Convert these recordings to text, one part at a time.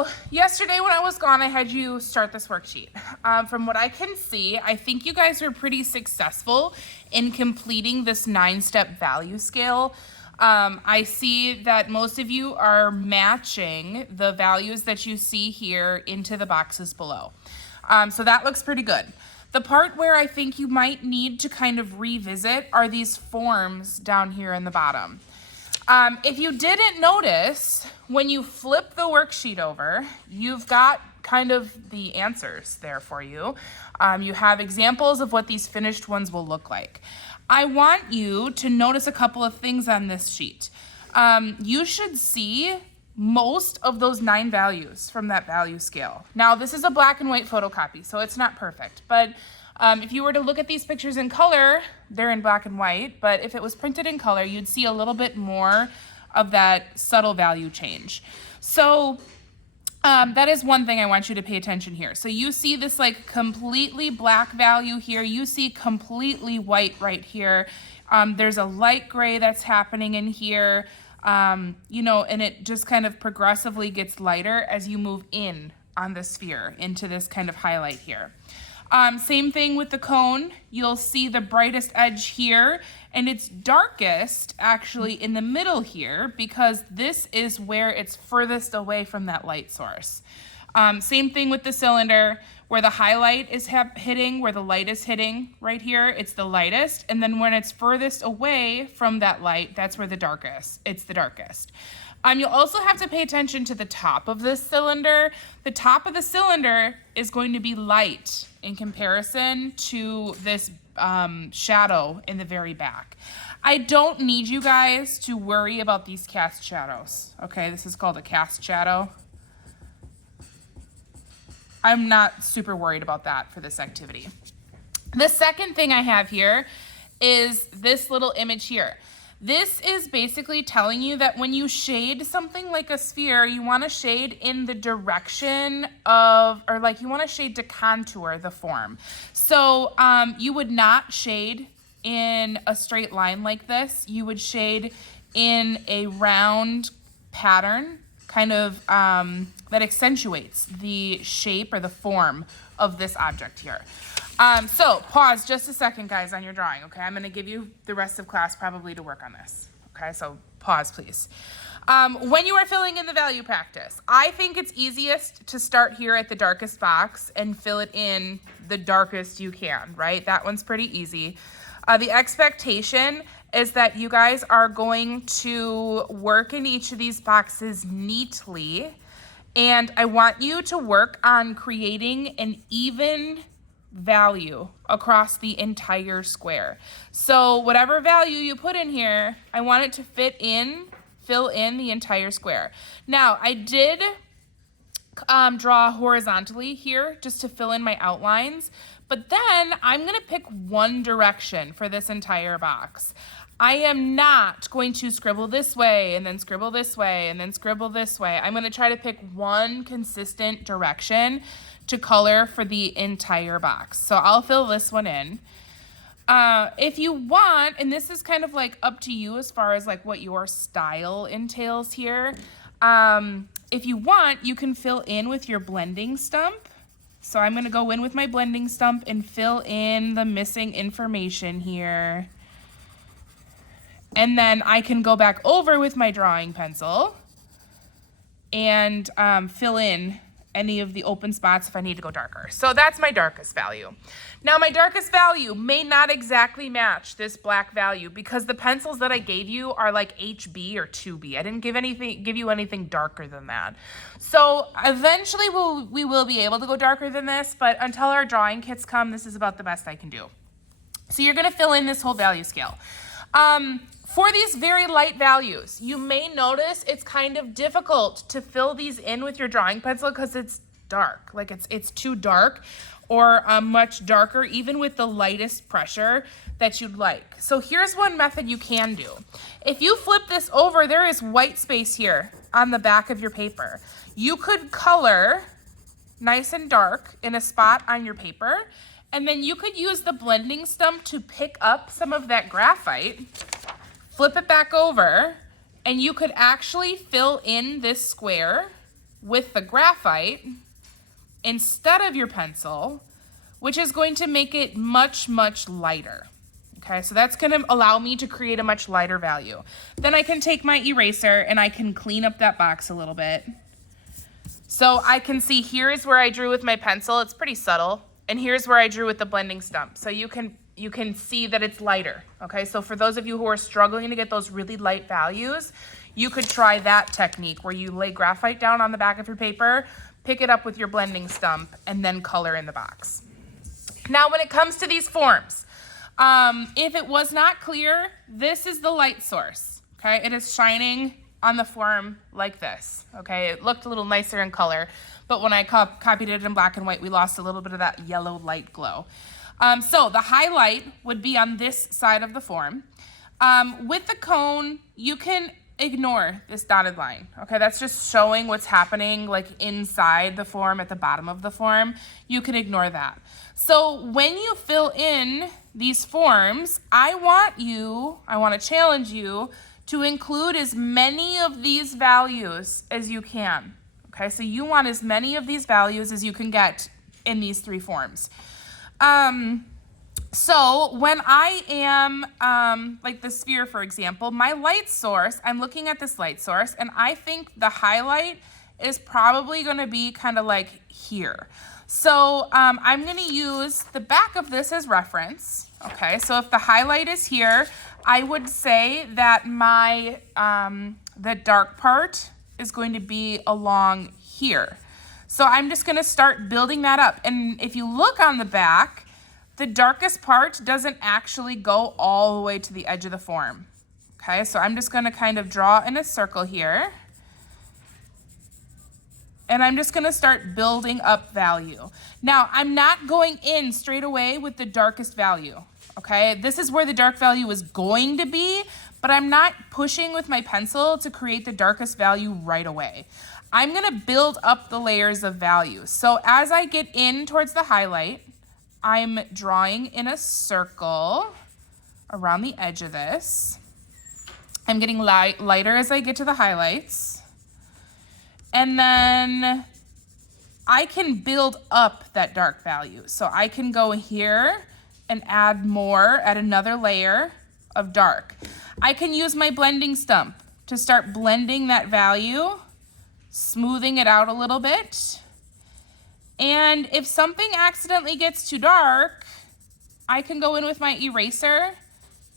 So yesterday when I was gone, I had you start this worksheet. From what I can see, I think you guys were pretty successful in completing this 9-step value scale. I see that most of you are matching the values that you see here into the boxes below. So that looks pretty good. The part where I think you might need to kind of revisit are these forms down here in the bottom. If you didn't notice, when you flip the worksheet over, you've got kind of the answers there for you. You have examples of what these finished ones will look like. I want you to notice a couple of things on this sheet. You should see most of those 9 values from that value scale. Now, this is a black and white photocopy, so it's not perfect, but if you were to look at these pictures in color, they're in black and white, but if it was printed in color, you'd see a little bit more of that subtle value change. So that is one thing I want you to pay attention here. So you see this like completely black value here. You see completely white right here. There's a light gray that's happening in here, you know, and it just kind of progressively gets lighter as you move in on the sphere into this kind of highlight here. Same thing with the cone. You'll see the brightest edge here, and it's darkest actually in the middle here because this is where it's furthest away from that light source. Same thing with the cylinder, where the highlight is hitting, where the light is hitting right here, it's the lightest, and then when it's furthest away from that light, that's where it's the darkest. You'll also have to pay attention to the top of this cylinder. The top of the cylinder is going to be light in comparison to this shadow in the very back. I don't need you guys to worry about these cast shadows. Okay, this is called a cast shadow. I'm not super worried about that for this activity. The second thing I have here is this little image here. This is basically telling you that when you shade something like a sphere, you want to shade in the direction of, or like you want to shade to contour the form. So you would not shade in a straight line like this. You would shade in a round pattern, kind of that accentuates the shape or the form of this object here. So pause just a second, guys, on your drawing, okay? I'm gonna give you the rest of class probably to work on this, okay? So pause, please. When you are filling in the value practice, I think it's easiest to start here at the darkest box and fill it in the darkest you can, right? That one's pretty easy. The expectation is that you guys are going to work in each of these boxes neatly, and I want you to work on creating an even value across the entire square. So whatever value you put in here, I want it to fill in the entire square. Now, I did draw horizontally here just to fill in my outlines, but then I'm gonna pick one direction for this entire box. I am not going to scribble this way and then scribble this way and then scribble this way. I'm gonna try to pick one consistent direction to color for the entire box. So I'll fill this one in. If you want, and this is kind of like up to you as far as like what your style entails here. If you want, you can fill in with your blending stump. So I'm gonna go in with my blending stump and fill in the missing information here. And then I can go back over with my drawing pencil and fill in any of the open spots if I need to go darker. So that's my darkest value. Now my darkest value may not exactly match this black value because the pencils that I gave you are like HB or 2B. I didn't give you anything darker than that. So eventually we will be able to go darker than this, but until our drawing kits come, this is about the best I can do. So you're gonna fill in this whole value scale. For these very light values, you may notice it's kind of difficult to fill these in with your drawing pencil because it's dark, like it's too dark or much darker, even with the lightest pressure that you'd like. So here's one method you can do. If you flip this over, there is white space here on the back of your paper. You could color nice and dark in a spot on your paper, and then you could use the blending stump to pick up some of that graphite, flip it back over, and you could actually fill in this square with the graphite instead of your pencil, which is going to make it much, much lighter. Okay, so that's gonna allow me to create a much lighter value. Then I can take my eraser and I can clean up that box a little bit. So I can see here is where I drew with my pencil. It's pretty subtle. And here's where I drew with the blending stump. So you can see that it's lighter. Okay, so for those of you who are struggling to get those really light values, you could try that technique where you lay graphite down on the back of your paper, pick it up with your blending stump, and then color in the box. Now, when it comes to these forms, if it was not clear, this is the light source, okay? It is shining on the form like this, okay? It looked a little nicer in color, but when I copied it in black and white, we lost a little bit of that yellow light glow. So the highlight would be on this side of the form. With the cone, you can ignore this dotted line, okay? That's just showing what's happening like inside the form at the bottom of the form. You can ignore that. So when you fill in these forms, I want to challenge you to include as many of these values as you can, okay? So you want as many of these values as you can get in these three forms. So when I am, like the sphere, for example, my light source, I'm looking at this light source, and I think the highlight is probably going to be kind of like here. So I'm going to use the back of this as reference. Okay, so if the highlight is here, I would say that my the dark part is going to be along here. So I'm just going to start building that up. And if you look on the back, the darkest part doesn't actually go all the way to the edge of the form. Okay, so I'm just going to kind of draw in a circle here. And I'm just gonna start building up value. Now, I'm not going in straight away with the darkest value, okay? This is where the dark value is going to be, but I'm not pushing with my pencil to create the darkest value right away. I'm gonna build up the layers of value. So as I get in towards the highlight, I'm drawing in a circle around the edge of this. I'm getting lighter as I get to the highlights. And then I can build up that dark value. So I can go here and add another layer of dark. I can use my blending stump to start blending that value, smoothing it out a little bit. And if something accidentally gets too dark, I can go in with my eraser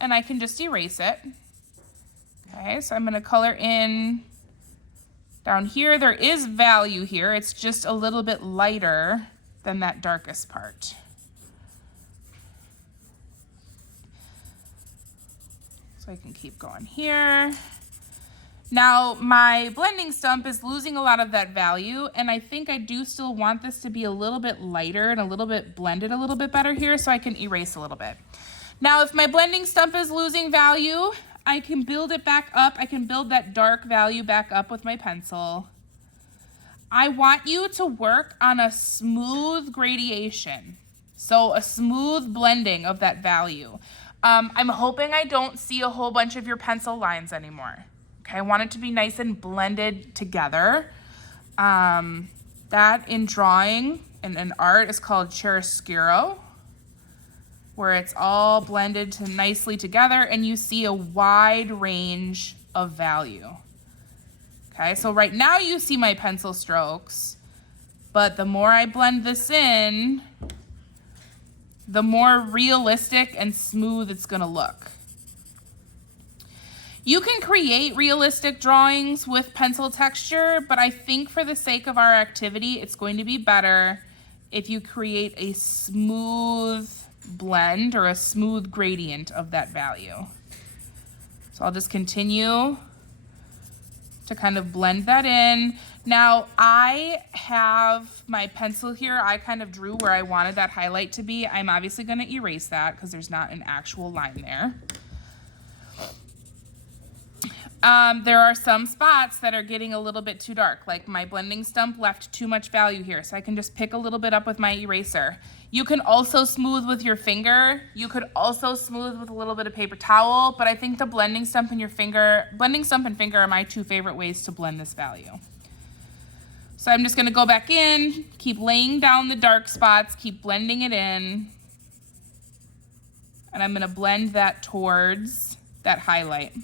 and I can just erase it. Okay, so I'm gonna color in down here. There is value here. It's just a little bit lighter than that darkest part. So I can keep going here. Now my blending stump is losing a lot of that value, and I think I do still want this to be a little bit lighter and a little bit blended a little bit better here, so I can erase a little bit. Now if my blending stump is losing value, I can build it back up. I can build that dark value back up with my pencil. I want you to work on a smooth gradation. So a smooth blending of that value. I'm hoping I don't see a whole bunch of your pencil lines anymore. Okay, I want it to be nice and blended together. That in drawing and in art is called chiaroscuro, where it's all blended nicely together and you see a wide range of value. Okay, so right now you see my pencil strokes, but the more I blend this in, the more realistic and smooth it's gonna look. You can create realistic drawings with pencil texture, but I think for the sake of our activity, it's going to be better if you create a smooth blend or a smooth gradient of that value. So I'll just continue to kind of blend that in. Now I have my pencil here. I kind of drew where I wanted that highlight to be. I'm obviously going to erase that because there's not an actual line there. There are some spots that are getting a little bit too dark, like my blending stump left too much value here, so I can just pick a little bit up with my eraser. You can also smooth with your finger. You could also smooth with a little bit of paper towel, but I think the blending stump and finger are my two favorite ways to blend this value. So I'm just gonna go back in, keep laying down the dark spots, keep blending it in. And I'm gonna blend that towards that highlight.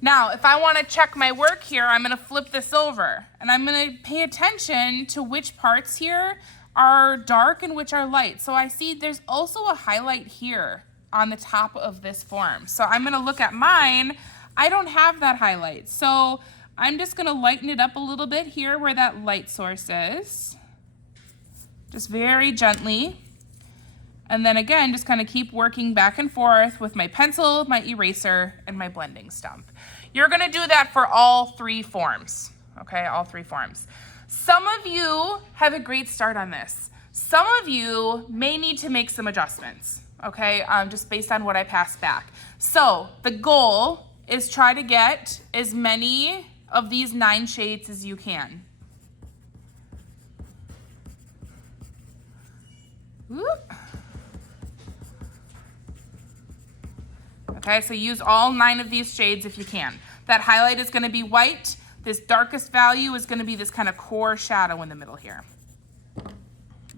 Now, if I wanna check my work here, I'm gonna flip this over and I'm gonna pay attention to which parts here are dark and which are light. So I see there's also a highlight here on the top of this form. So I'm gonna look at mine. I don't have that highlight. So I'm just gonna lighten it up a little bit here where that light source is. Just very gently. And then again, just kind of keep working back and forth with my pencil, my eraser, and my blending stump. You're gonna do that for all 3 forms, okay? All 3 forms. Some of you have a great start on this. Some of you may need to make some adjustments, okay? Just based on what I passed back. So the goal is try to get as many of these 9 shades as you can. Whoop. Okay, so use all 9 of these shades if you can. That highlight is gonna be white. This darkest value is gonna be this kind of core shadow in the middle here.